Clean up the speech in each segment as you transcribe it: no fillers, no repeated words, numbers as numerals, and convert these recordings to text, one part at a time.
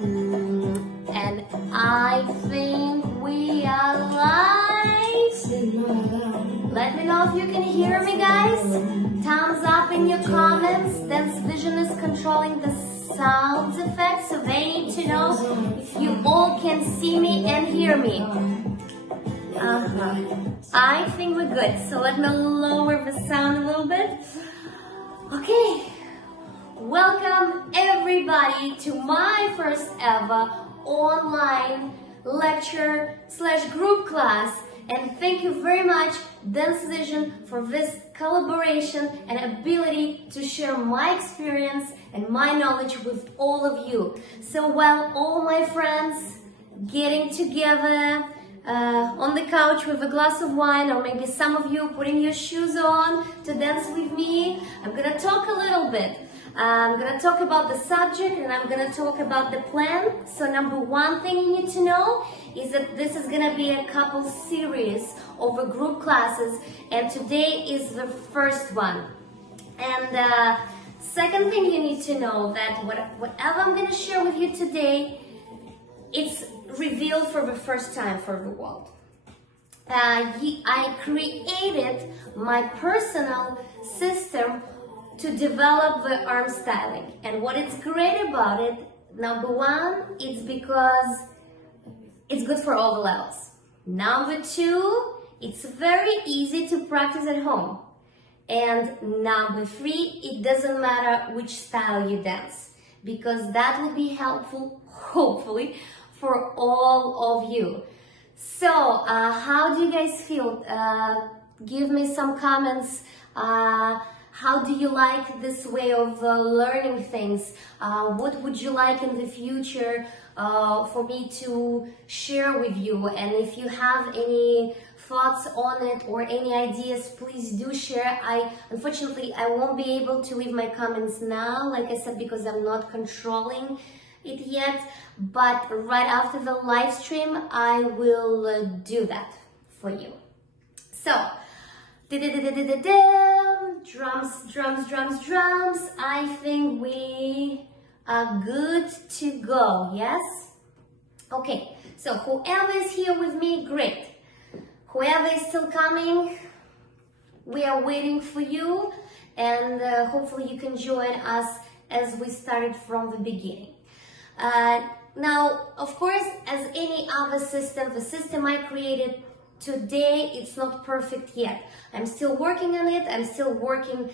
And I think we are live. Let me know if you can hear me, guys. Thumbs up in your comments. Dance Vision is controlling the sound effects, so they need to know if you all can see me and hear me. I think we're good, so let me lower the sound a little bit. Okay, welcome everybody to my first ever online lecture / group class, and thank you very much Dance Vision for this collaboration and ability to share my experience and my knowledge with all of you. So while all my friends getting together on the couch with a glass of wine, or maybe some of you putting your shoes on to dance with me, I'm gonna talk a little bit. I'm gonna talk about the subject and I'm gonna talk about the plan. So number one thing you need to know is that this is gonna be a couple series over group classes, and today is the first one. And second thing you need to know that whatever I'm gonna share with you today, it's revealed for the first time for the world. I created my personal system to develop the arm styling. And what is great about it, number one, it's because it's good for all the levels. Number two, it's very easy to practice at home. And number three, it doesn't matter which style you dance, because that will be helpful, hopefully, for all of you. So, how do you guys feel? Give me some comments. How do you like this way of learning things? What would you like in the future for me to share with you? And if you have any thoughts on it or any ideas, please do share. Unfortunately, I won't be able to leave my comments now, like I said, because I'm not controlling it yet, but right after the live stream I will do that for you. So drums. I think we are good to go. Yes, okay, so whoever is here with me, great. Whoever is still coming, we are waiting for you, and hopefully you can join us as we started from the beginning. Now, of course, as any other system, the system I created today, it's not perfect yet. I'm still working on it. I'm still working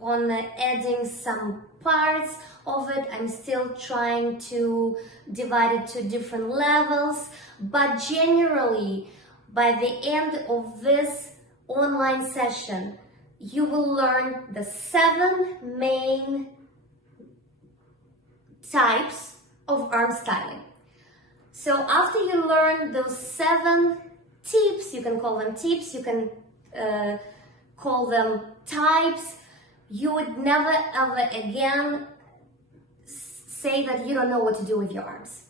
on adding some parts of it. I'm still trying to divide it to different levels. But generally, by the end of this online session, you will learn the 7 main types of arm styling. So after you learn those 7 tips, you can call them tips, you can call them types, you would never ever again say that you don't know what to do with your arms.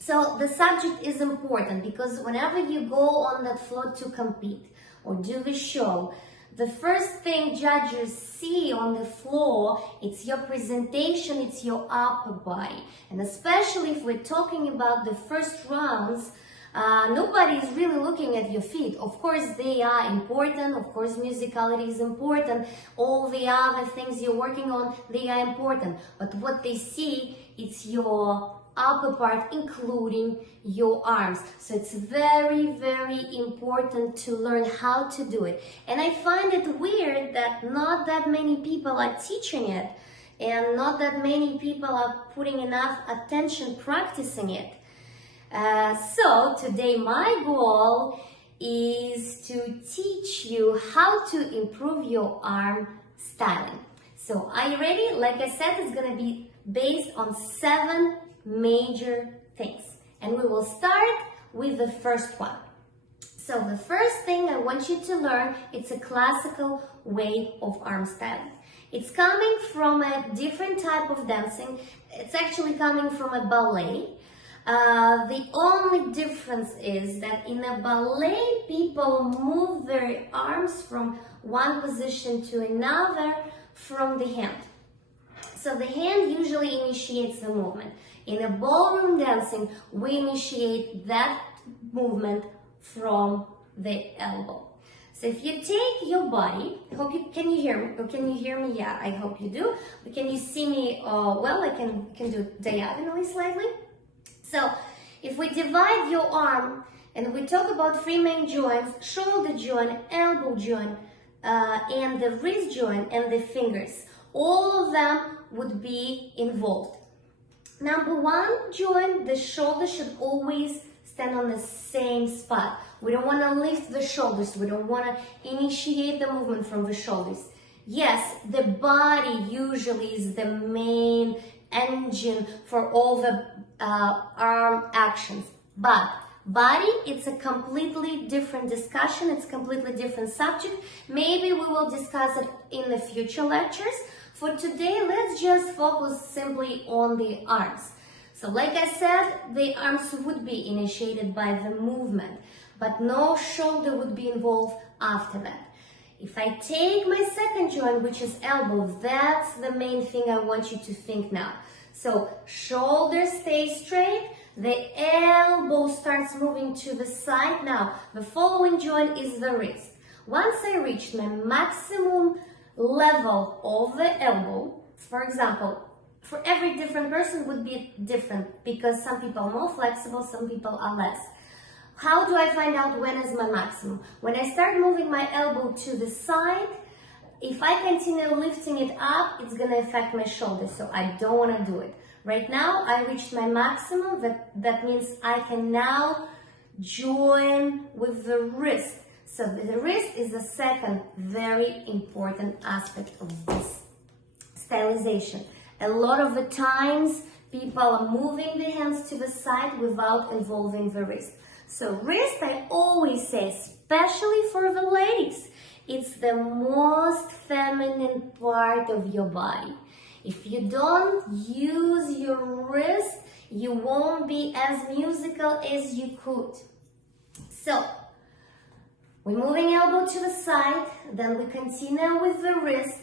So the subject is important, because whenever you go on that floor to compete or do the show, the first thing judges see on the floor, it's your presentation, it's your upper body. And especially if we're talking about the first rounds, nobody is really looking at your feet. Of course, they are important. Of course, musicality is important. All the other things you're working on, they are important. But what they see, it's your upper part, including your arms. So it's very, very important to learn how to do it. And I find it weird that not that many people are teaching it, and not that many people are putting enough attention practicing it. So today my goal is to teach you how to improve your arm styling. So are you ready? Like I said, it's gonna be based on 7 major things. And we will start with the first one. So the first thing I want you to learn, it's a classical way of arm styling. It's coming from a different type of dancing. It's actually coming from a ballet. The only difference is that in a ballet, people move their arms from one position to another from the hand. So the hand usually initiates the movement. In a ballroom dancing, we initiate that movement from the elbow. So if you take your body, can you hear me? Can you hear me? Yeah, I hope you do. But can you see me? Well, I can do it diagonally slightly. So if we divide your arm and we talk about three main joints: shoulder joint, elbow joint, and the wrist joint and the fingers, all of them would be involved. Number one joint, the shoulder should always stand on the same spot. We don't want to lift the shoulders. We don't want to initiate the movement from the shoulders. Yes, the body usually is the main engine for all the arm actions. But body, it's a completely different discussion. It's a completely different subject. Maybe we will discuss it in the future lectures. For today, let's just focus simply on the arms. So like I said, the arms would be initiated by the movement, but no shoulder would be involved after that. If I take my second joint, which is elbow, that's the main thing I want you to think now. So shoulder stays straight, the elbow starts moving to the side. Now, the following joint is the wrist. Once I reach my maximum level of the elbow, for example, for every different person would be different because some people are more flexible, some people are less. How do I find out when is my maximum? When I start moving my elbow to the side, if I continue lifting it up, it's going to affect my shoulder, so I don't want to do it. Right now, I reached my maximum. That means I can now join with the wrist. So the wrist is the second very important aspect of this stylization. A lot of the times, people are moving the hands to the side without involving the wrist. So wrist, I always say, especially for the ladies, it's the most feminine part of your body. If you don't use your wrist, you won't be as musical as you could. So, we're moving elbow to the side, then we continue with the wrist,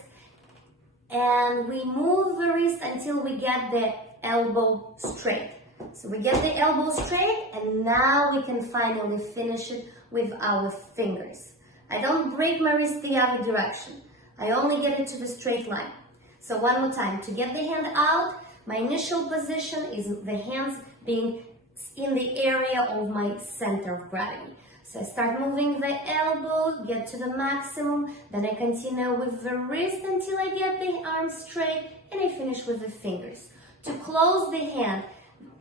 and we move the wrist until we get the elbow straight. So we get the elbow straight, and now we can finally finish it with our fingers. I don't break my wrist the other direction. I only get it to the straight line. So one more time, to get the hand out, my initial position is the hands being in the area of my center of gravity. So I start moving the elbow, get to the maximum, then I continue with the wrist until I get the arm straight, and I finish with the fingers. To close the hand,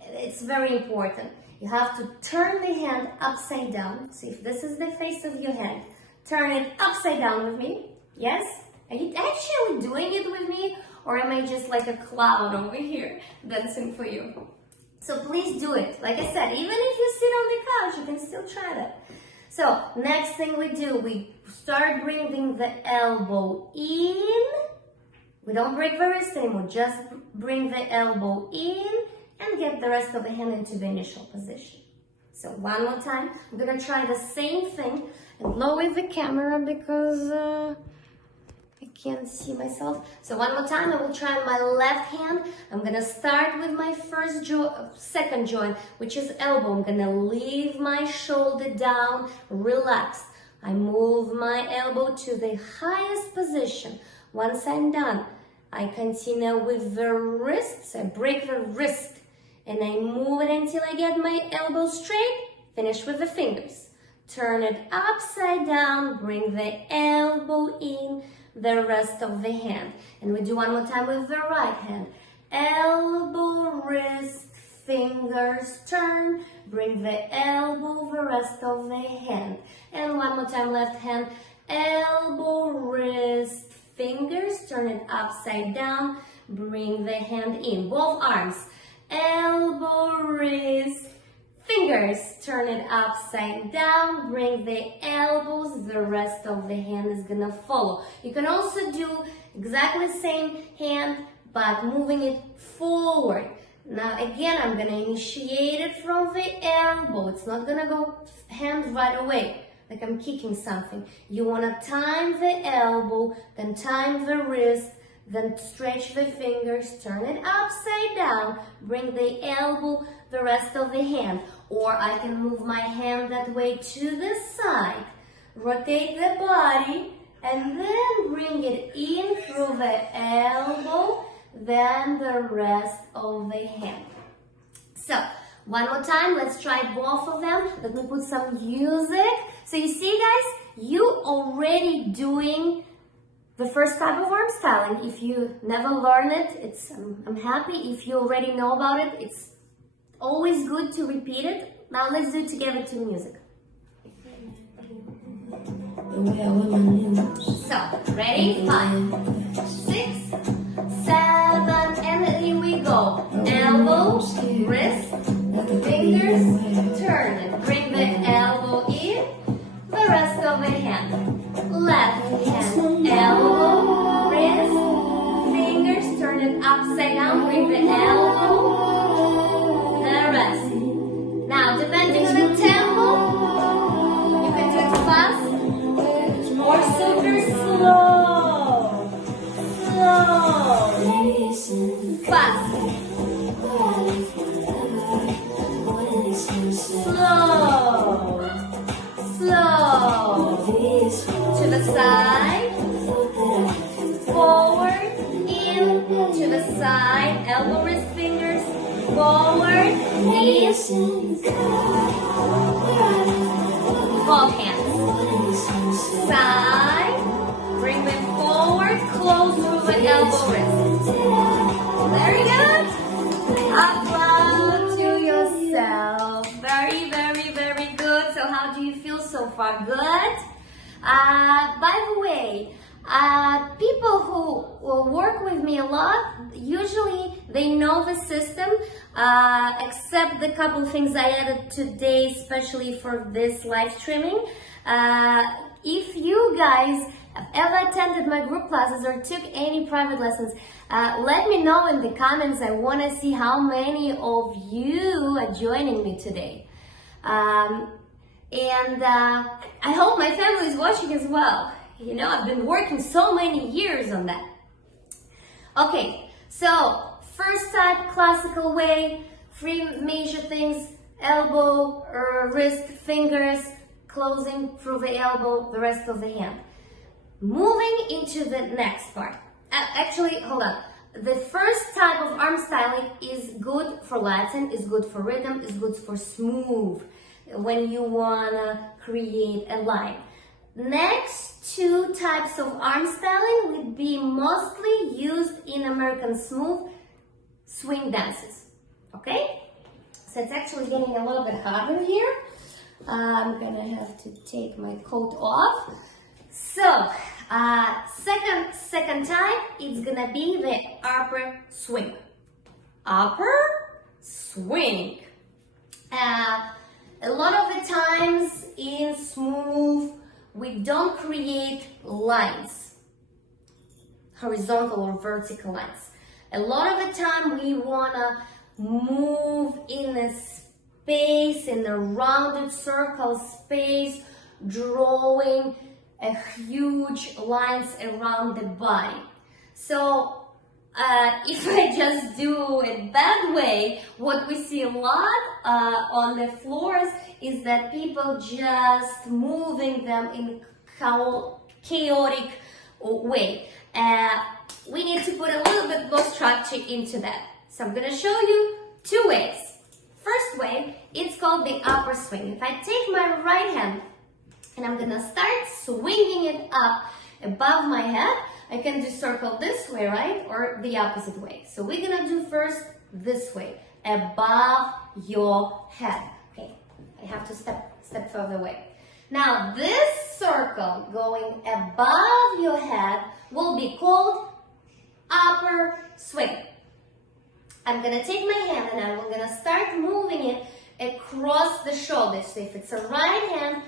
it's very important. You have to turn the hand upside down. So if this is the face of your hand, turn it upside down with me. Yes? Are you actually doing it with me? Or am I just like a clown over here dancing for you? So please do it. Like I said, even if you sit on the couch, you can still try that. So next thing we do, we start bringing the elbow in. We don't break the wrist anymore, just bring the elbow in and get the rest of the hand into the initial position. So one more time, I'm gonna try the same thing and lower the camera because I can't see myself. So one more time, I will try on my left hand. I'm gonna start with my second joint, which is elbow. I'm gonna leave my shoulder down, relaxed. I move my elbow to the highest position. Once I'm done, I continue with the wrist. So I break the wrist and I move it until I get my elbow straight. Finish with the fingers. Turn it upside down, bring the elbow in, the rest of the hand. And we do one more time with the right hand. Elbow, wrist, fingers, turn, bring the elbow, the rest of the hand. And one more time, left hand, elbow, wrist, fingers, turn it upside down, bring the hand in, both arms, elbow, wrist, fingers, turn it upside down, bring the elbows, the rest of the hand is gonna follow. You can also do exactly the same hand, but moving it forward. Now again, I'm gonna initiate it from the elbow. It's not gonna go hand right away, like I'm kicking something. You wanna time the elbow, then time the wrist, then stretch the fingers, turn it upside down, bring the elbow, the rest of the hand. Or I can move my hand that way to the side, rotate the body, and then bring it in through the elbow, then the rest of the hand. So, one more time, let's try both of them. Let me put some music. So you see guys, you already doing the first type of arm styling. If you never learned it, I'm happy. If you already know about it, it's always good to repeat it. Now let's do it together to music. So, ready? 5, 6, 7, and here we go. Elbow, wrist, fingers, turn it. Bring the elbow in, the rest of the hand. Left hand, elbow, wrist, fingers, turn it upside down. Bring the elbow, the rest. Now, depending on the tempo, you can do it fast or super slow. Slow. Fast. Slow. Slow. To the side. Forward. In. To the side. Elbow, wrist, fingers. Forward. In. Both hands. Side. Bring them forward. Close through the elbow, wrist. Very good. Applaud to yourself. Very, very, very good. So how do you feel so far? Good? By the way, people who work with me a lot, usually they know the system, except the couple things I added today, especially for this live streaming. If you guys have ever attended my group classes or took any private lessons, let me know in the comments. I want to see how many of you are joining me today. And I hope my family is watching as well. You know, I've been working so many years on that. Okay, so first type, classical way, 3 major things: elbow, wrist, fingers, closing through the elbow, the rest of the hand. Moving into the next part. Actually, hold on. The first type of arm styling is good for Latin, is good for rhythm, is good for smooth, when you wanna create a line. Next 2 types of arm styling would be mostly used in American smooth swing dances. Okay? So it's actually getting a little bit hot in here. I'm gonna have to take my coat off. So, second type, it's gonna be the upper swing. Upper swing. A lot of the times in smooth, we don't create lines, horizontal or vertical lines. A lot of the time we wanna move in a space, in a rounded circle space, drawing a huge lines around the body. So if I just do it that way, what we see a lot on the floors is that people just moving them in chaotic way. We need to put a little bit more structure into that. So I'm gonna show you 2 ways. First way, it's called the upper swing. If I take my right hand and I'm gonna start swinging it up above my head, I can do circle this way, right? Or the opposite way. So we're gonna do first this way, above your head. Okay, I have to step further away. Now this circle going above your head will be called upper swing. I'm gonna take my hand and I'm gonna start moving it across the shoulders. So if it's a right hand,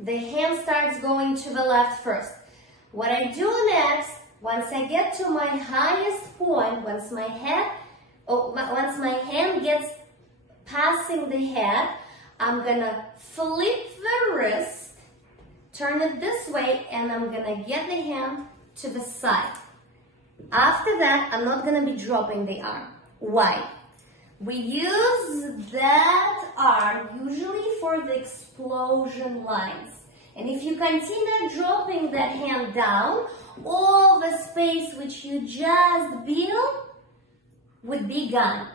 the hand starts going to the left first. What I do next, once I get to my highest point, once my hand gets passing the head, I'm gonna flip the wrist, turn it this way, and I'm gonna get the hand to the side. After that, I'm not gonna be dropping the arm. Why? We use that arm usually for the explosion lines. And if you continue dropping that hand down, all the space which you just built would be gone.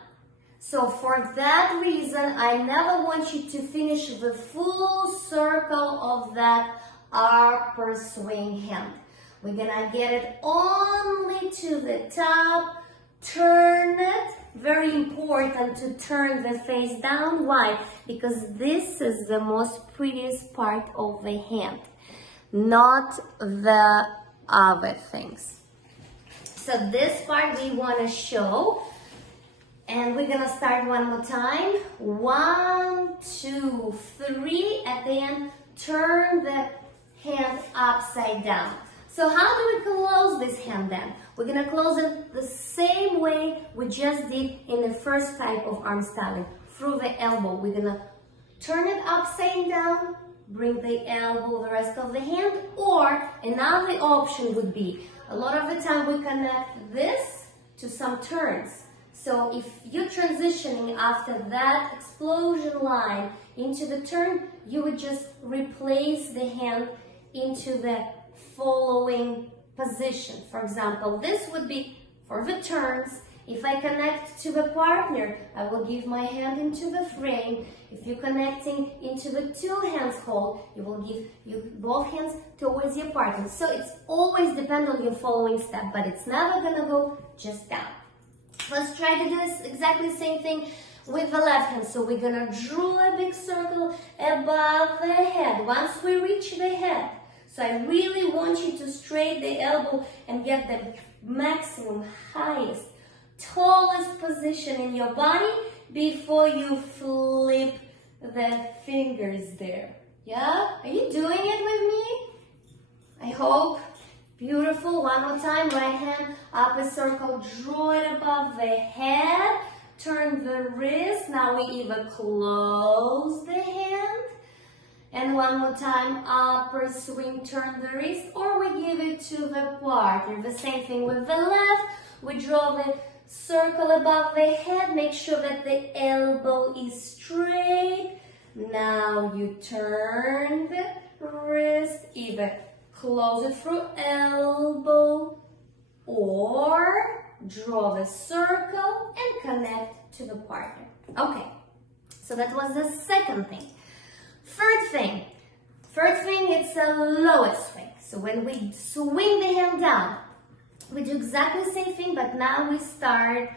So for that reason, I never want you to finish the full circle of that upper swing hand. We're gonna get it only to the top, turn it. Very important to turn the face down. Why? Because this is the most prettiest part of the hand, not the other things. So this part we want to show, and we're gonna start one more time. 1, 2, 3. At the end, turn the hand upside down. So how do we close this hand then? We're gonna close it the same way we just did in the first type of arm styling, through the elbow. We're gonna turn it upside down, bring the elbow the rest of the hand, or another option would be, a lot of the time we connect this to some turns. So if you're transitioning after that explosion line into the turn, you would just replace the hand into the following position. For example, this would be for the turns. If I connect to the partner, I will give my hand into the frame. If you're connecting into the two hands hold, you will give both hands towards your partner. So it's always depend on your following step, but it's never gonna go just down. Let's try to do this exactly the same thing with the left hand. So we're gonna draw a big circle above the head. Once we reach the head, so I really want you to straighten the elbow and get the maximum, highest, tallest position in your body before you flip the fingers there. Yeah? Are you doing it with me? I hope. Beautiful. One more time. Right hand, upper circle, draw it above the head. Turn the wrist. Now we either close the hand. And one more time, upper swing, turn the wrist, or we give it to the partner. The same thing with the left. We draw the circle above the head. Make sure that the elbow is straight. Now you turn the wrist, either close it through elbow, or draw the circle and connect to the partner. Okay, so that was the second thing. Third thing, it's a lower swing. So when we swing the hand down, we do exactly the same thing, but now we start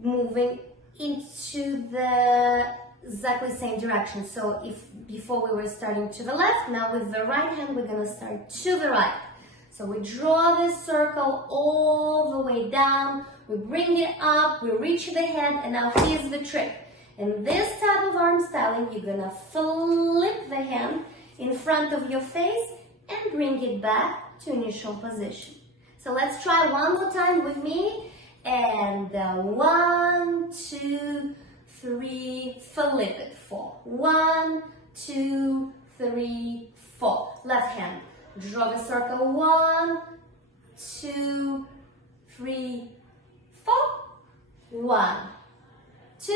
moving into the exactly same direction. So if before we were starting to the left, now with the right hand, we're gonna start to the right. So we draw this circle all the way down, we bring it up, we reach the head, and now here's the trick. In this type of arm styling, you're gonna flip the hand in front of your face and bring it back to initial position. So let's try one more time with me. And 1, 2, 3, flip it, 4. 1, 2, 3, 4. Left hand, draw the circle. 1, 2, 3, 4. 1, 2,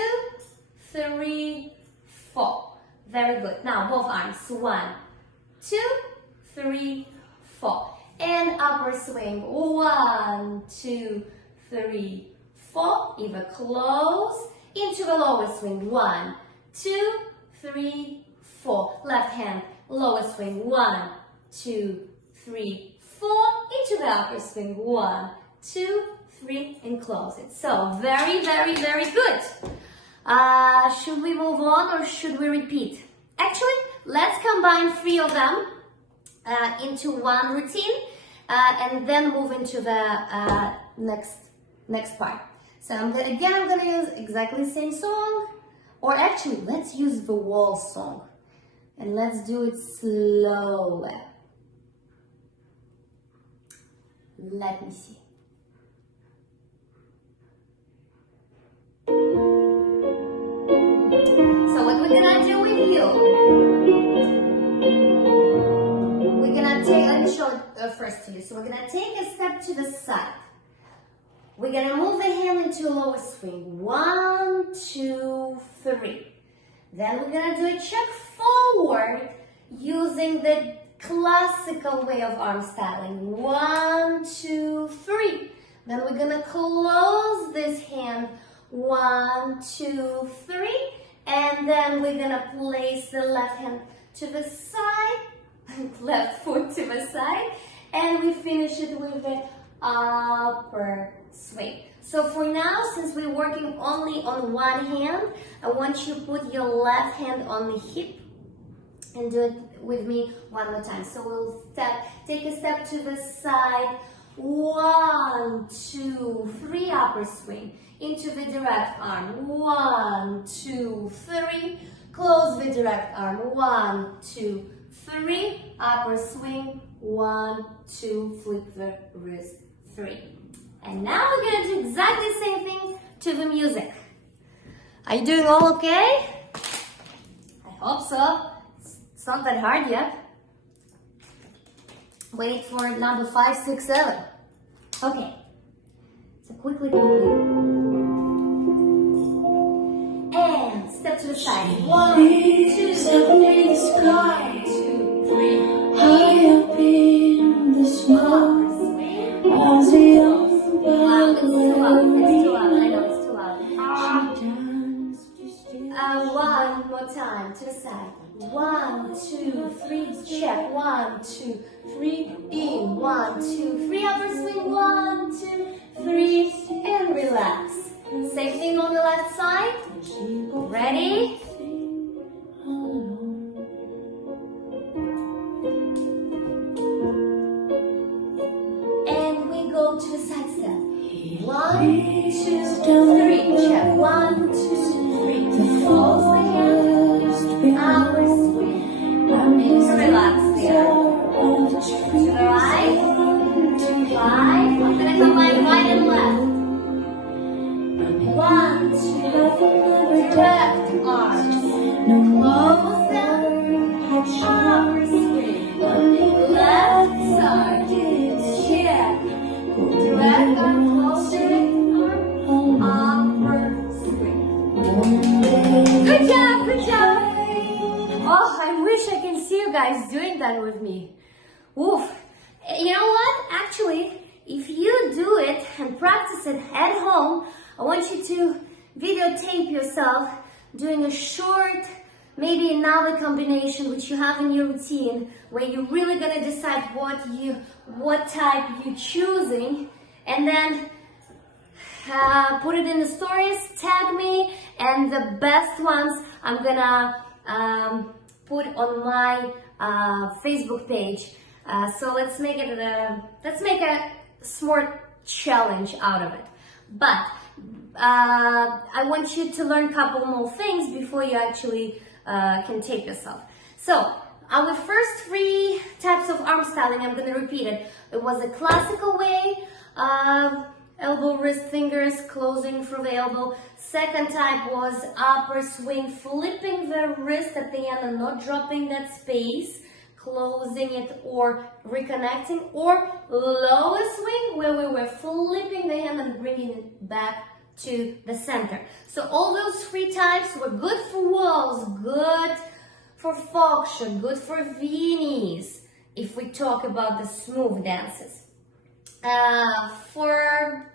3, 4. Very good. Now both arms. 1, 2, 3, 4. And upper swing. 1, 2, 3, 4. Either close into the lower swing. 1, 2, 3, 4. Left hand, lower swing. 1, 2, 3, 4. Into the upper swing. 1, 2, 3, and close it. So very, very, very good. Should we move on or should we repeat? Actually, let's combine 3 of them into one routine and then move into the next part. So I'm gonna use exactly the same song, or actually let's use the wall song and let's do it slower. Let me see. So what we're gonna do with you, we're gonna take, let me show it first to you. So we're gonna take a step to the side. We're gonna move the hand into a lower swing. 1, 2, 3. Then we're gonna do a check forward using the classical way of arm styling. 1, 2, 3. Then we're gonna close this hand. 1, 2, 3. And then we're gonna place the left hand to the side, left foot to the side, and we finish it with the upper swing. So for now, since we're working only on one hand, I want you to put your left hand on the hip and do it with me one more time. So we'll take a step to the side. 1, 2, 3, upper swing into the direct arm. 1, 2, 3, close the direct arm. 1, 2, 3, upper swing. 1, 2, flip the wrist. 3. And now we're gonna do exactly the same thing to the music. Are you doing all okay? I hope so. It's not that hard yet. Wait for number 5, 6, 7. Okay. So quickly. And step to the side. 1, 2, 3, 1, 2, 3. High up in the smoke. As a young Wow, it's too loud. It's too loud. I know it's too loud. One more time to the side. 1, 2, 3. Check. 1, 2, 3. In. 1, 2, 3. Upper swing. 1, 2, 3. And relax. Same thing on the left side. Ready? To the side step. 1, 2, 3. Check. 1, 2, 3. Close the hand. Upper swing. Relax there. To the right. 5. I'm gonna combine right and left. 1, 2. Direct arms. Close them. Upper swing. Left side. Check. Direct arm, close arm, upper swing. Good job, good job. Oh, I wish I can see you guys doing that with me. Oof. You know what? Actually, if you do it and practice it at home, I want you to videotape yourself doing a short, maybe another combination which you have in your routine, where you're really gonna decide what type you're choosing, and then put it in the stories, tag me, and the best ones I'm gonna put on my Facebook page. So let's make a smart challenge out of it. But I want you to learn a couple more things before you actually can tape yourself. So our first 3 types of arm styling, I'm going to repeat it. It was a classical way, elbow, wrist, fingers, closing through the elbow. Second type was upper swing, flipping the wrist at the end and not dropping that space, closing it or reconnecting. Or lower swing, where we were flipping the hand and bringing it back to the center. So all those 3 types were good for waltz, good for Foxtrot, good for Viennese, if we talk about the smooth dances. For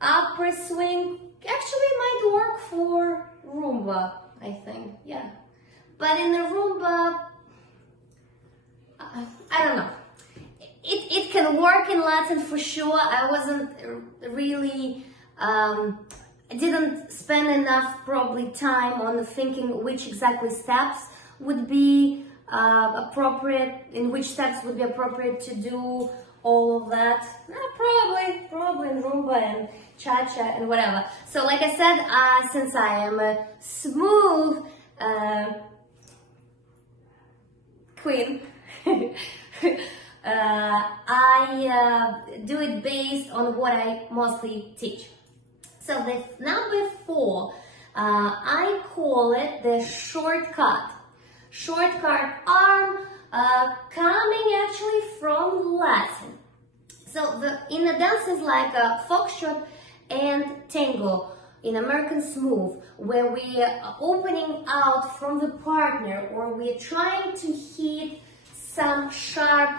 upper swing, actually might work for Rumba, I think, yeah. But in the Rumba, I don't know. It can work in Latin for sure. I wasn't really, I didn't spend enough probably time on the which exactly steps would be appropriate, in which steps would be appropriate to do all of that. Probably in Rumba and Cha-Cha and whatever. So like I said, since I am a smooth queen, I do it based on what I mostly teach. So the number 4, I call it the shortcut. Shortcut arm, coming actually from Latin. So in the dances like foxtrot and tango, in American Smooth, where we are opening out from the partner or we're trying to hit some sharp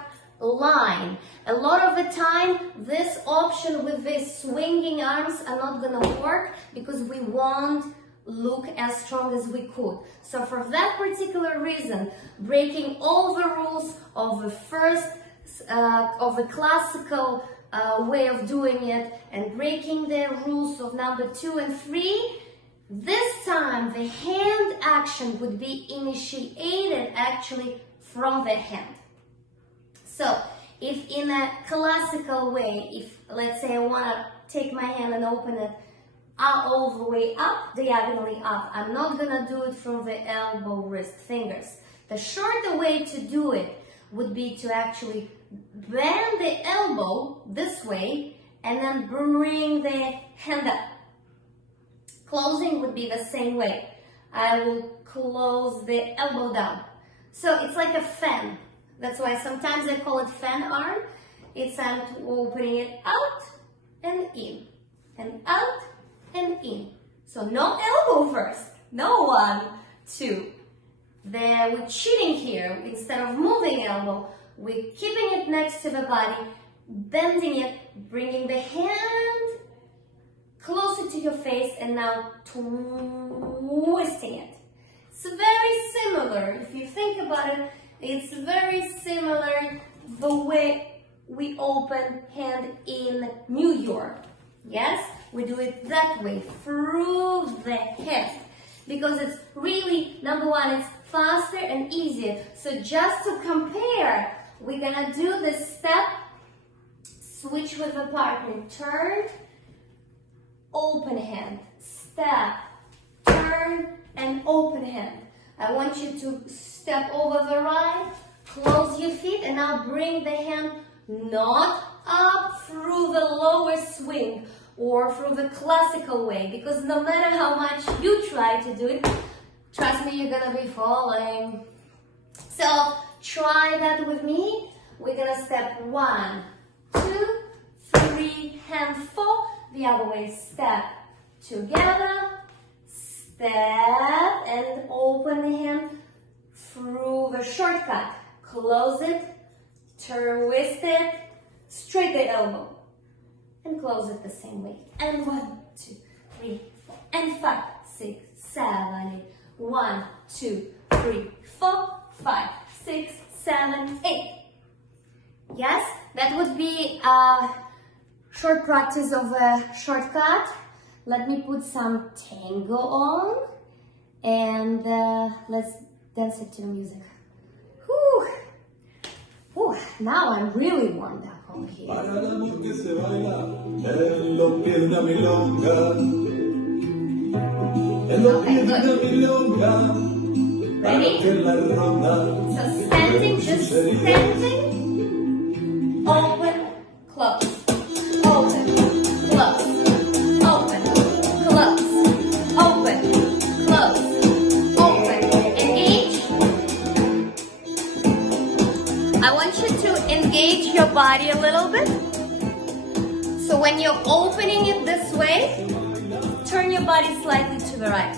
line. A lot of the time, this option with these swinging arms are not gonna work because we won't look as strong as we could. So for that particular reason, breaking all the rules of the first, of the classical way of doing it and breaking the rules of number 2 and 3, this time the hand action would be initiated actually from the hand. So if in a classical way, if let's say I want to take my hand and open it all the way up, diagonally up, I'm not gonna do it from the elbow, wrist, fingers. The shorter way to do it would be to actually bend the elbow this way and then bring the hand up. Closing would be the same way. I will close the elbow down. So it's like a fan. That's why sometimes I call it fan arm. It's opening it out and in, and out and in. So no elbow first. No 1, 2. We're cheating here. Instead of moving elbow, we're keeping it next to the body, bending it, bringing the hand closer to your face, and now twisting it. It's very similar. If you think about it, it's very similar the way we open hand in New York. Yes? We do it that way, through the hand. Because it's really, number 1, it's faster and easier. So just to compare, we're gonna do this step, switch with the partner, turn, open hand, step, turn, and open hand. I want you to step over the right, close your feet, and now bring the hand not up through the lower swing or through the classical way, because no matter how much you try to do it, trust me, you're gonna be falling. So try that with me. We're gonna step 1, 2, 3, hand 4, the other way, step together, step, and open the hand through the shortcut. Close it, twist it, straight the elbow, and close it the same way. And 1, 2, 3, 4, and 5, 6, 7, 8. 1, 2, 3, 4, 5, 6, 7, 8. Yes, that would be a short practice of a shortcut. Let me put some tango on, and let's dance it to the music. Whew. Whew. Now I'm really warmed up over here. Okay, good. Ready? So standing, just standing, open, close, open, close, open, close, open, close, open, engage. I want you to engage your body a little bit. So when you're opening it this way, turn your body slightly to the right.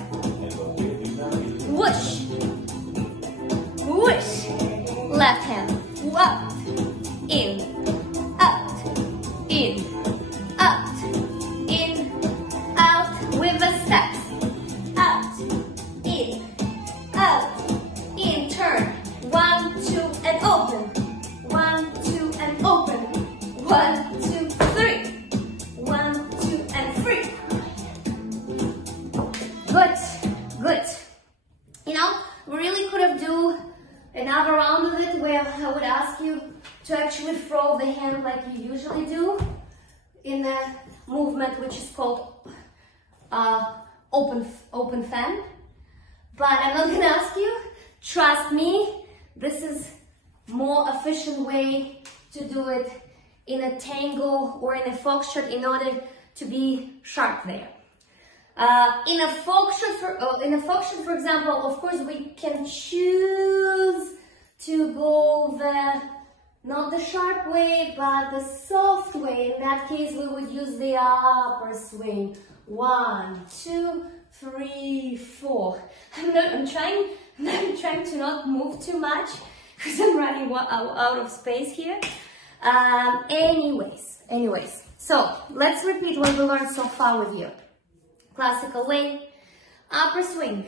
Whoosh. Whoosh. Left hand. Up. In. Out. In. Out. In. Out. With the steps. Out. In. Out. In. Turn. 1, 2, and open. 1, 2, and open. 1, 2, 3. 1, 2, and 3. Good, good. You know, we really could have do another round of it where I would ask you to actually throw the hand like you usually do in a movement which is called open fan. But I'm not gonna ask you. Trust me, this is more efficient way to do it in a tango or in a foxtrot in order to be sharp there. In a foxtrot, for example, of course, we can choose to go the Not the sharp way, but the soft way. In that case, we would use the upper swing. 1, 2, 3, 4. I'm trying to not move too much because I'm running out of space here. Anyways, so let's repeat what we learned so far with you. Classical way, upper swing,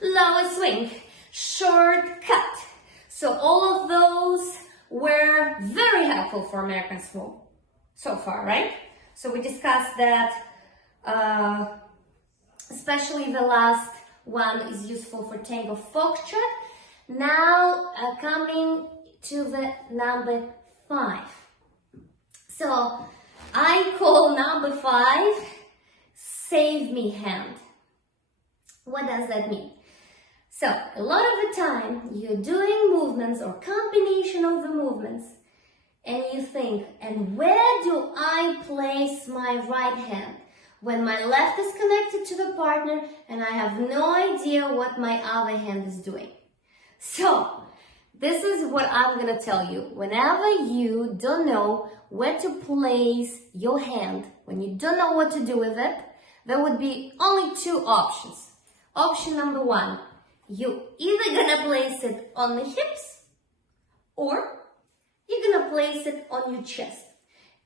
lower swing, short cut. So all of those were very helpful for American Smooth so far, right? So we discussed that, especially the last one is useful for tango foxtrot. Now coming to the number 5. So I call number 5 save me hand. What does that mean? So a lot of the time you're doing movements or combination of the movements and you think, and where do I place my right hand when my left is connected to the partner and I have no idea what my other hand is doing? So this is what I'm gonna tell you. Whenever you don't know where to place your hand, when you don't know what to do with it, there would be only 2 options. Option number 1, you're either gonna place it on the hips or you're gonna place it on your chest.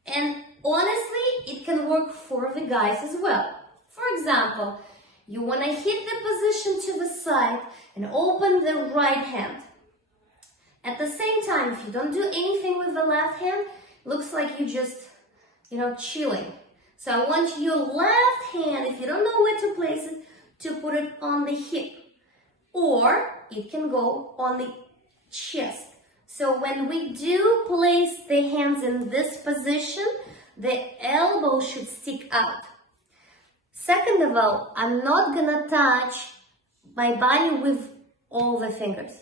And honestly, it can work for the guys as well. For example, you wanna hit the position to the side and open the right hand. At the same time, if you don't do anything with the left hand, looks like you just, chilling. So I want your left hand, if you don't know where to place it, to put it on the hip. Or it can go on the chest. So when we do place the hands in this position, the elbow should stick out. Second of all, I'm not gonna touch my body with all the fingers.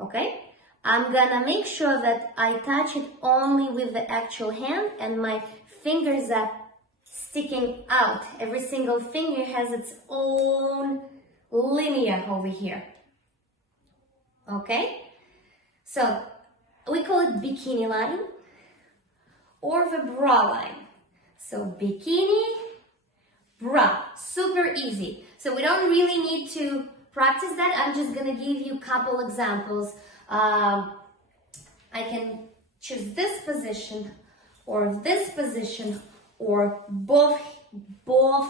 Okay? I'm gonna make sure that I touch it only with the actual hand and my fingers are sticking out. Every single finger has its own linear over here. Okay? So we call it bikini line or the bra line. So bikini, bra, super easy. So we don't really need to practice that. I'm just gonna give you a couple examples. I can choose this position or this position or both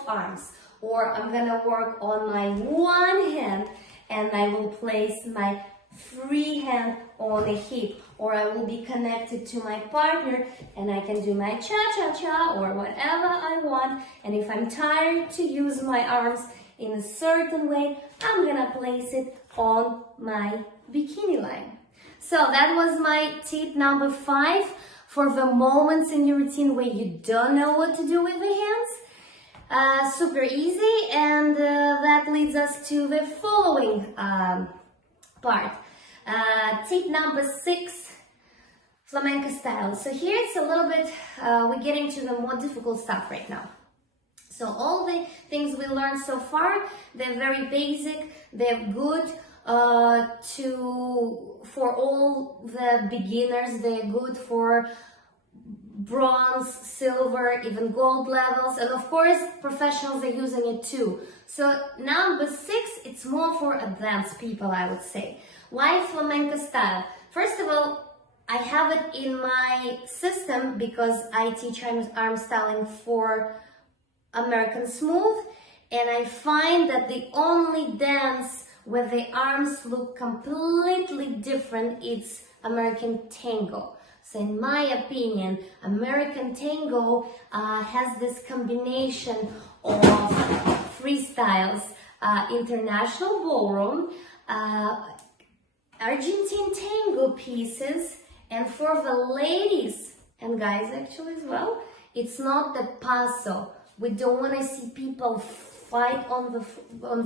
arms, or I'm gonna work on my one hand and I will place my free hand on the hip, or I will be connected to my partner and I can do my cha-cha-cha or whatever I want. And if I'm tired to use my arms in a certain way, I'm gonna place it on my bikini line. So that was my tip number 5 for the moments in your routine where you don't know what to do with the hands. Super easy, and that leads us to the following part. Tip number 6, flamenco style. So here it's a little bit, we're getting to the more difficult stuff right now. So all the things we learned so far, they're very basic, they're good for all the beginners, they're good for bronze, silver, even gold levels, and of course professionals are using it too. So number 6, it's more for advanced people, I would say. Why flamenco style? First of all, I have it in my system because I teach arm styling for American Smooth, and I find that the only dance where the arms look completely different, it's American Tango. So in my opinion, American Tango has this combination of freestyles, international ballroom, Argentine tango pieces, and for the ladies and guys actually as well, it's not the paso. We don't want to see people fight on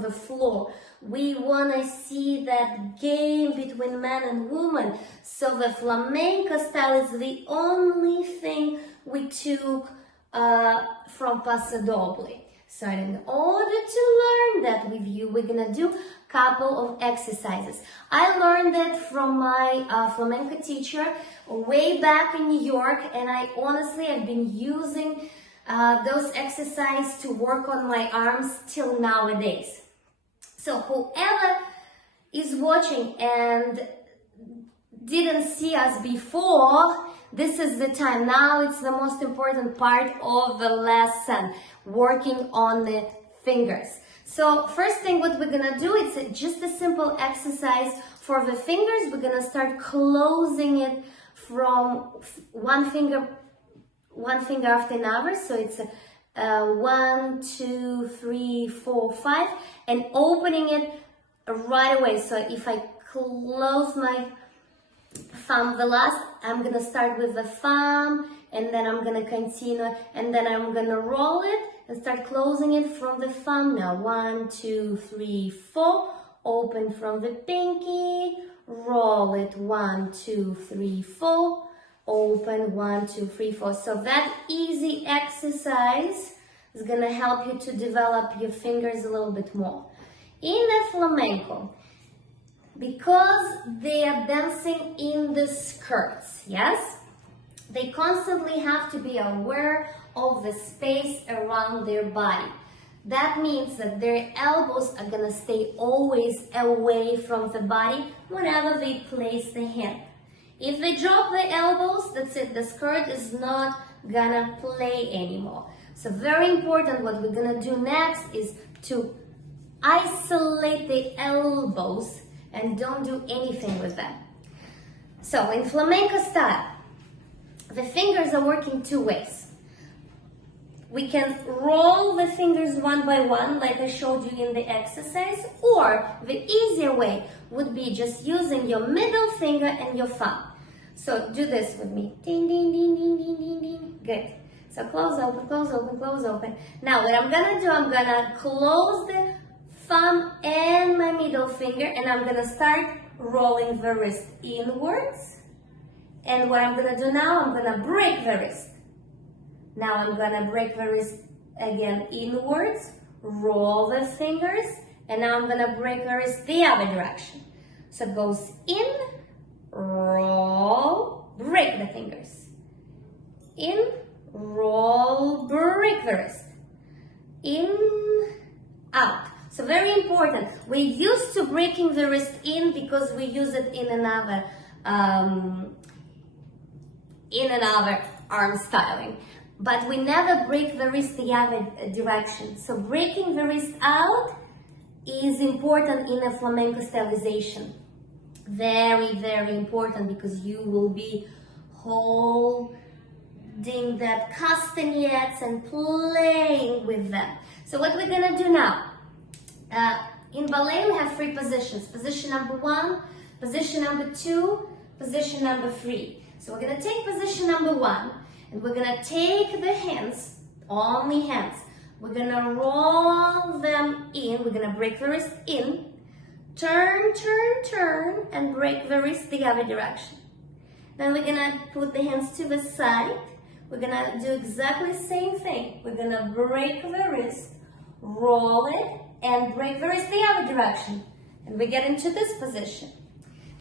the floor. We want to see that game between man and woman. So the flamenco style is the only thing we took from Paso Doble. So in order to learn that with you, we're gonna do a couple of exercises. I learned that from my flamenco teacher way back in New York, and I honestly have been using those exercises to work on my arms till nowadays. So whoever is watching and didn't see us before, this is the time. Now it's the most important part of the lesson, working on the fingers. So first thing what we're gonna do, it's just a simple exercise for the fingers. We're gonna start closing it from one finger after another. So it's 1, 2, 3, 4, 5, and opening it right away. So if I close my thumb the last, I'm gonna start with the thumb, and then I'm gonna continue, and then I'm gonna roll it and start closing it from the thumb. Now 1, 2, 3, 4, open from the pinky, roll it 1, 2, 3, 4, open 1, 2, 3, 4. So that easy exercise is gonna help you to develop your fingers a little bit more. In the flamenco, because they are dancing in the skirts, yes? They constantly have to be aware of the space around their body. That means that their elbows are gonna stay always away from the body whenever they place the hand. If they drop the elbows, that's it, the skirt is not gonna play anymore. So very important, what we're gonna do next is to isolate the elbows and don't do anything with them. So in flamenco style, the fingers are working two ways. We can roll the fingers one by one, like I showed you in the exercise, or the easier way would be just using your middle finger and your thumb. So do this with me. Ding, ding, ding, ding, ding, ding, ding. Good. So close, open, close, open, close, open. Now what I'm gonna do, I'm gonna close the thumb and my middle finger, and I'm gonna start rolling the wrist inwards. And what I'm gonna do now, I'm gonna break the wrist. Now I'm gonna break the wrist again inwards, roll the fingers, and now I'm gonna break the wrist the other direction. So it goes in, roll, break the fingers. In, roll, break the wrist. In, out. So very important. We're used to breaking the wrist in because we use it in another arm styling. But we never break the wrist the other direction. So breaking the wrist out is important in a flamenco stylization. Very, very important, because you will be holding that castanets and playing with them. So what we're gonna do now, in ballet we have 3 positions. Position number 1, position number 2, position number 3. So we're gonna take position number 1, and we're gonna take the hands, only hands. We're gonna roll them in, we're gonna break the wrist in, turn, turn, turn, and break the wrist the other direction. Then we're gonna put the hands to the side. We're gonna do exactly the same thing. We're gonna break the wrist, roll it, and break the wrist the other direction. And we get into this position.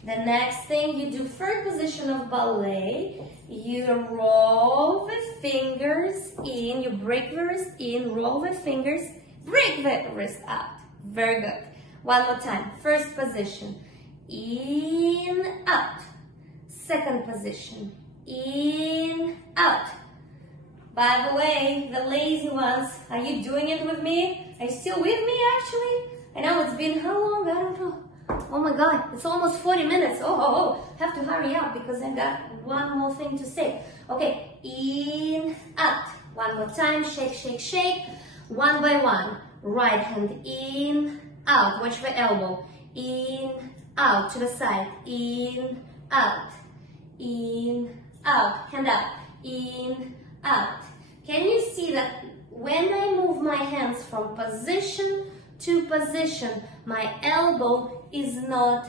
The next thing, you do 3rd position of ballet. You roll the fingers in, you break the wrist in, roll the fingers, break the wrist out. Very good. One more time. 1st position, in, out. 2nd position, in, out. By the way, the lazy ones, are you doing it with me? Are you still with me actually? I know it's been how long? I don't know. Oh my God, it's almost 40 minutes. Have to hurry up because I've got one more thing to say. Okay, in, out. One more time, shake, shake, shake. One by one. Right hand in, out. Watch the elbow. In, out. To the side. In, out. In, out. Hand up. In, out. Can you see that when I move my hands from position to position, my elbow is not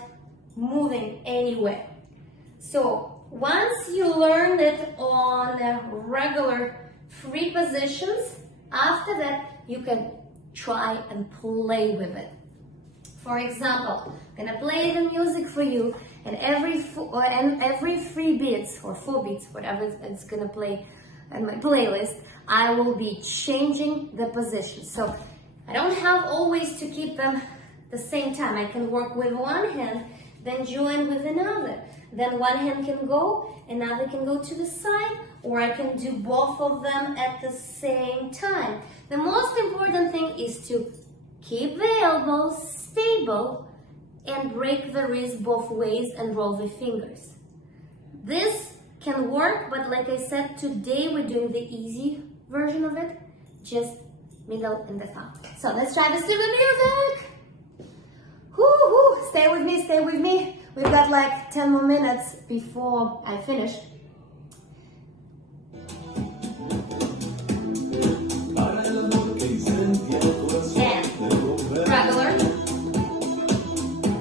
moving anywhere? So once you learn it on a regular 3 positions, after that you can try and play with it. For example, I'm gonna play the music for you, and every 3 beats or 4 beats, whatever it's gonna play in my playlist, I will be changing the position. So I don't have always to keep them the same time. I can work with one hand, then join with another. Then one hand can go, another can go to the side, or I can do both of them at the same time. The most important thing is to keep the elbows stable and break the wrist both ways and roll the fingers. This can work, but like I said, today we're doing the easy version of it, just middle and the thumb. So let's try this to the music. Woo-hoo. Stay with me, stay with me. We've got like 10 more minutes before I finish. And regular.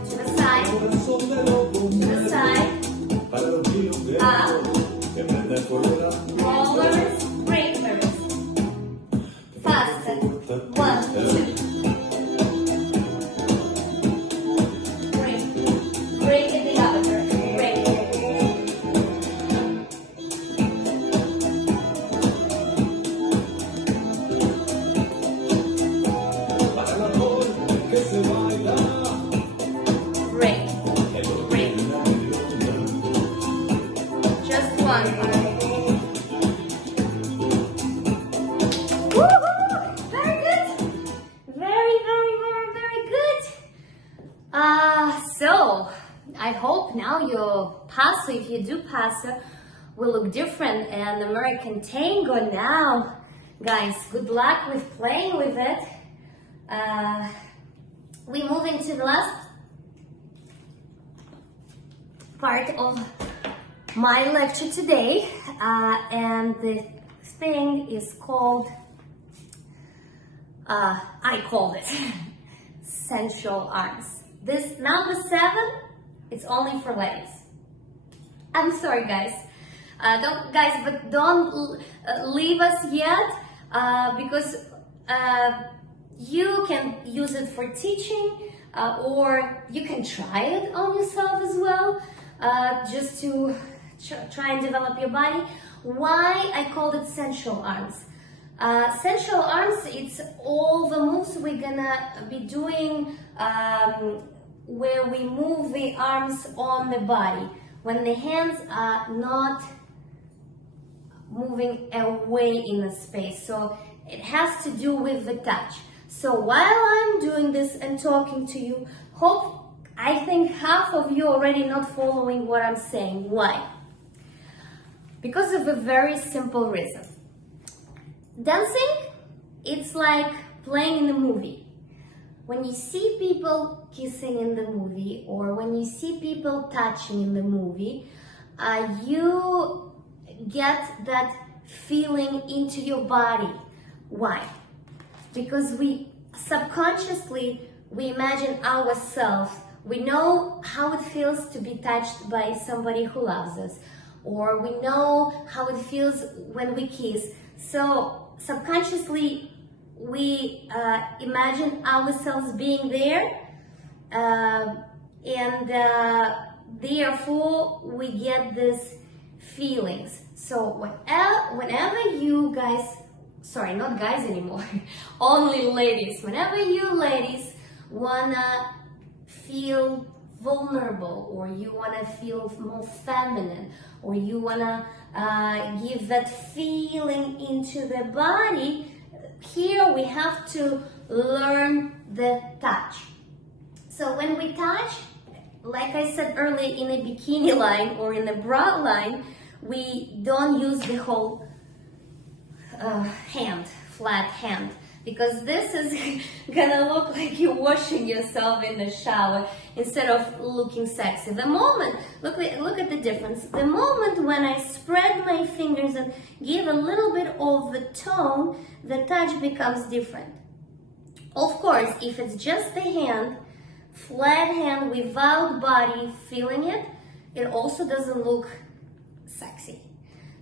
To the side. To the side. Up. Roll the wrist, break the wrist. Faster. 1, 2. Break in the other direction. Break. Break. Break. Just one. Woohoo! Very good. Very, very, very, very good. So I hope now your paso, if you do paso, will look different. And American Tango now, guys, good luck with playing with it. We move into the last part of my lecture today, and the thing is called, I called it sensual arms. This number 7, it's only for ladies. I'm sorry, guys. Don't leave us yet, because you can use it for teaching, or you can try it on yourself as well, just to try and develop your body. Why I called it sensual arms? Sensual arms, it's all the moves we're gonna be doing, where we move the arms on the body when the hands are not moving away in the space. So it has to do with the touch. So while I'm doing this and talking to you, I think half of you already not following what I'm saying. Why? Because of a very simple reason. Dancing, it's like playing in a movie. When you see people kissing in the movie, or when you see people touching in the movie, you get that feeling into your body. Why? Because we subconsciously, we imagine ourselves. We know how it feels to be touched by somebody who loves us, or we know how it feels when we kiss. So subconsciously, we imagine ourselves being there, and therefore we get these feelings. So whenever you guys, sorry, not guys anymore, only ladies, whenever you ladies wanna feel vulnerable, or you wanna feel more feminine, or you wanna give that feeling into the body, here we have to learn the touch. So when we touch, like I said earlier, in a bikini line or in a bra line, we don't use the whole hand, flat hand, because this is gonna look like you're washing yourself in the shower instead of looking sexy. The moment, look at the difference. The moment when I spread my fingers and give a little bit of the tone, the touch becomes different. Of course, if it's just the hand, flat hand without body feeling it, it also doesn't look sexy.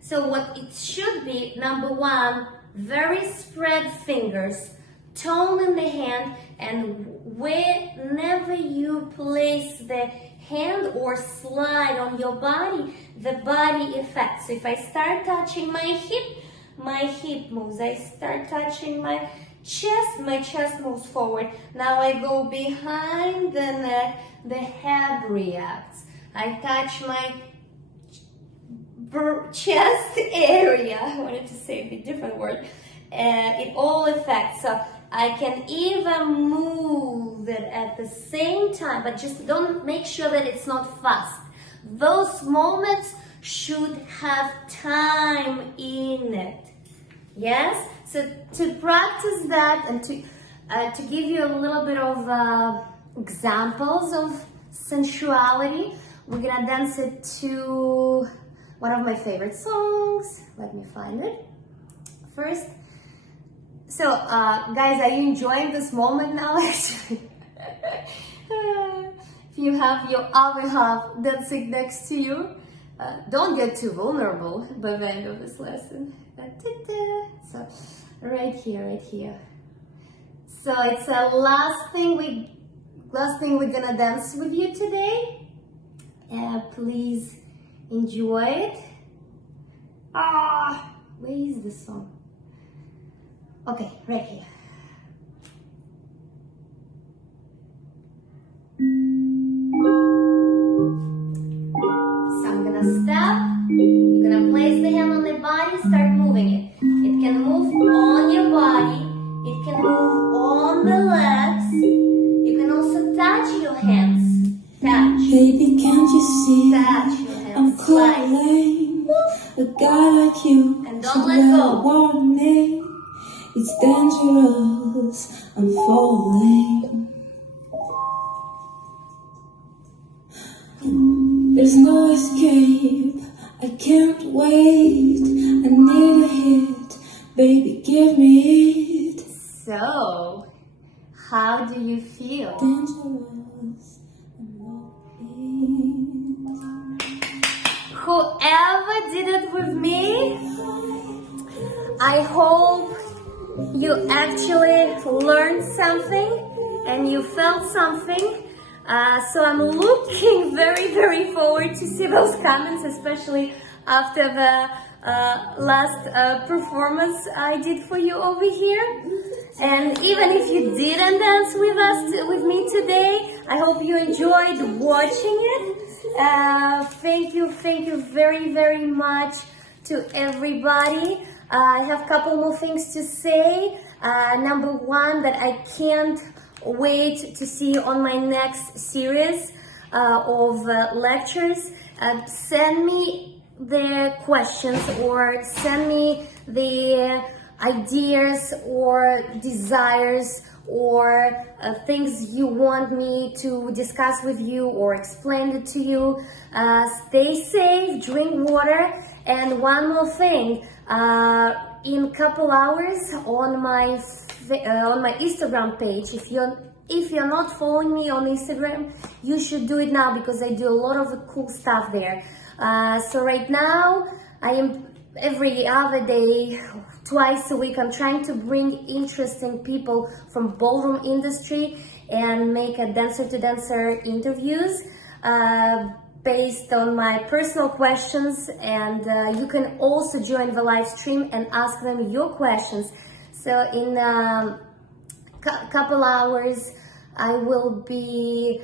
So what it should be, number one, very spread fingers tone in the hand, and whenever you place the hand or slide on your body, the body affects. So if I start touching my hip moves. I start touching my chest moves forward. Now I go behind the neck, the head reacts. I touch my chest area. I wanted to say a bit different word. It all affects. So I can even move it at the same time, but just don't make sure that it's not fast. Those moments should have time in it. Yes? So to practice that and to give you a little bit of examples of sensuality, we're gonna dance it to one of my favorite songs. Let me find it first. So, guys, are you enjoying this moment now? Actually, if you have your other half dancing next to you, don't get too vulnerable by the end of this lesson. So, right here. So it's the last thing we're gonna dance with you today. Please enjoy it. Where is the song? Okay, right here. So I'm gonna step. You're gonna place the hand on the body, start moving it. It can move on your body. It can move on the legs. You can also touch your hands. Touch. Baby, can't you see? Touch your hands. I'm calling a guy like you. And don't let go. Warn me. It's dangerous, I'm falling. There's no escape, I can't wait. I need a hit, baby, give me it. So, how do you feel? Dangerous, I'm walking. Whoever did it with me, I hope you actually learned something and you felt something. So I'm looking very forward to see those comments, especially after the last performance I did for you over here. And even if you didn't dance with me today, I hope you enjoyed watching it. Thank you very much to everybody. I have a couple more things to say. Number one, that I can't wait to see you on my next series of lectures. Send me the questions or send me the ideas or desires or things you want me to discuss with you or explain it to you. Stay safe, drink water, and one more thing. In a couple hours on my Instagram page, if you're not following me on Instagram, you should do it now because I do a lot of cool stuff there. So right now I am every other day, twice a week, I'm trying to bring interesting people from ballroom industry and make a dancer to dancer interviews based on my personal questions, and you can also join the live stream and ask them your questions. So in a couple hours I will be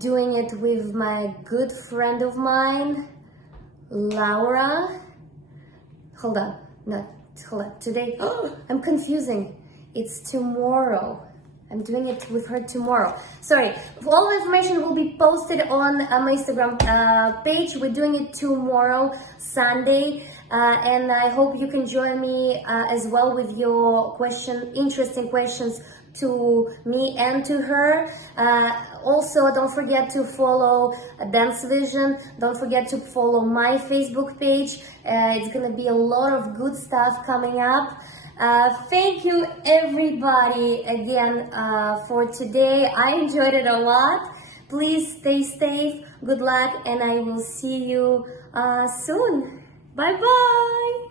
doing it with my good friend of mine, Laura. Hold on, today, I'm confusing, it's tomorrow. I'm doing it with her tomorrow. Sorry, all the information will be posted on my Instagram page. We're doing it tomorrow, Sunday, and I hope you can join me as well with your interesting questions to me and to her. Also, don't forget to follow Dance Vision. Don't forget to follow my Facebook page. It's gonna be a lot of good stuff coming up. Thank you everybody again for today. I enjoyed it a lot. Please stay safe, good luck, and I will see you soon. Bye bye.